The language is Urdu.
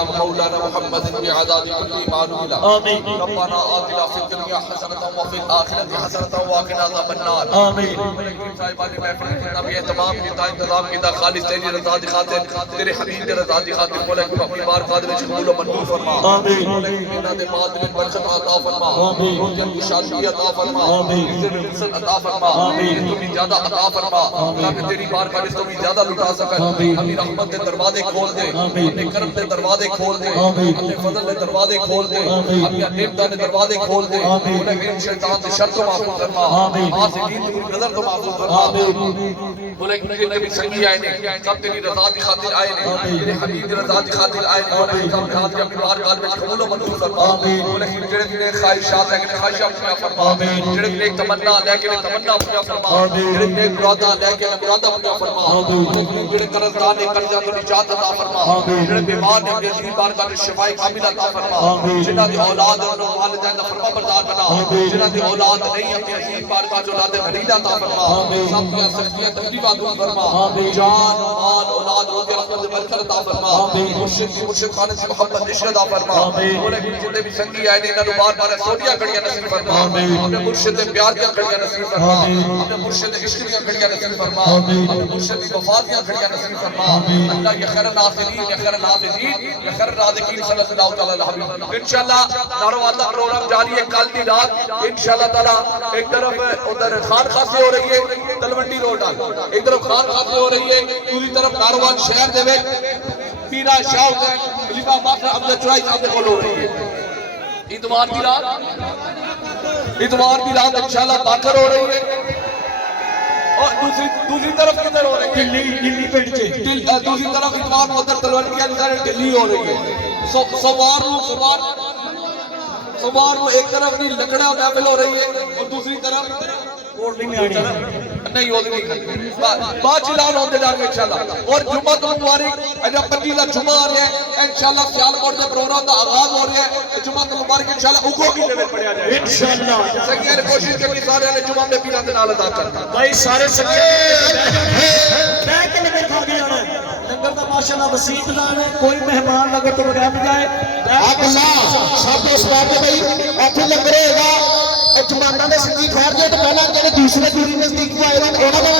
سيدنا ومولانا محمد بعدد كل ما نزل آمين ربنا آتنا في الدنيا حسنة وفي الآخرة حسنة وقنا عذاب النار آمین صاحبان محفل جتنا بھی اہتمام کیتا انتظام کیتا خالص تیری رضا دی خاطر تیرے حبیب دی رضا دی خاطر مولا کی اپنی بارگاہ وچ قبول و منظور فرما آمین انہاں دے بعد میں برکت عطا فرما آمین روزیاں کی شادی عطا فرما آمین عزت عطا فرما آمین تو بھی زیادہ عطا فرما تاکہ تیری بارگاہ وچ تو بھی زیادہ لٹا سکن اپنی رحمت دے دروازے کھول دے اپنے کرم دے دروازے کھول دے اپنے فضل دے دروازے کھول دے اپنی نعمتاں دے دروازے کھول دے مولا کریم شیطان دے شر تو محفوظ فرما حاسدین دی نظر تو محفوظ فرما مولا کریم نبی سنگی آئے نے سب تیری رضا دی خاطر آئے نے تیرے حبیب دی رضا دی خاطر آئے نے مولا کریم سب ہاتھ اپنی بارگاہ وچ قبول و منظور فرما مولا کریم جڑے دے خواہشات ہے کہ خواہشاں پورا فرما جڑے دے تمنا لے کے تمنا پورا فرما جڑے دے مراداں لے کے مراداں پورا فرما مولا کریم جڑے قرضدار نے قرضہ تو نجات عطا فرما جڑے بیمار نے اپنی عظیم بارگاہ میں شفا کامل عطا فرما جنہاں دی اولاد اور والدین دا فرما بردار بنا جنہاں دی اولاد نہیں اپنی عظیم بارگاہ جو اولاد مریض عطا فرما سب کی سختیاں تکلیفاں دور فرما جان مال اولاد روزی رحمت برکت عطا فرما مرشد خانے سے محبت عشق عطا فرما مولا کریم جتنے بھی سنگی آئے نے انہاں نوں بار بار سوڈیاں کڑیاں نصیب فرما اپنے مرشد دے پیار دیاں کڑیاں نصیب فرما اپنے مرشد دے عشق دیاں کڑیاں نصیب فرما اپنے مرشد دی وفا دیاں کڑیاں نصیب فرما اللہ یا خیر الناصرین یا خیر الحافظین یا خیر الرازقین صلی اللہ تعالی علیہ وسلم انشاءاللہ دارو اللہ پروگرام جاری ہے کل کی رات انشاءاللہ تعالی ایک طرف ادھر خانقاہ سے ہو رہی ہے تلونڈی روڈ ایک طرف خانقاہ سے ہو رہی ہے دوسری طرف ناروان شہر دے وچ پیرا شاہ حسین خلیفہ باقر عبد چرائی صاحب دے کول ہو رہی ہے اتوار کی رات انشاءاللہ باقر ہو رہی ہے اور دوسری طرف کدھر ہو رہی ہے دلی پنڈ چے دوسری طرف اتوار کو ادھر تلونڈی کے اندر دلی ہو رہی ہے سوار کو ایک طرف کی لکڑیاں محفل ہو رہی ہے اور دوسری طرف نہیں ہوتی بات چلان ہوتے جا رہے انشاءاللہ اور جمعہ تو مبارک اجا 25 جمعہ آ رہے ہیں انشاءاللہ سیالکوٹ سے پروگرام کا آغاز ہو رہا ہے جمعہ تو مبارک انشاءاللہ اگو کی لیول پڑھیا جائے انشاءاللہ سنگیاں نے کوشش کی سارے نے جمعہ میں پیران دے نال ادا کرتا بھائی سارے سنگیاں بیٹھ کے لگے کھا گیا ہے لنگر دا ماشاءاللہ وسیع نام ہے کوئی مہمان لگر تو بغیر بھی جائے آپ اللہ سب کو اس بات میں بھائی ایتھے لنگر ہوگا جماعتاں دے سنگیت خیر جو تو پہلا جڑے دوسرے دوری نزدیک کو آئے گا انہاں دا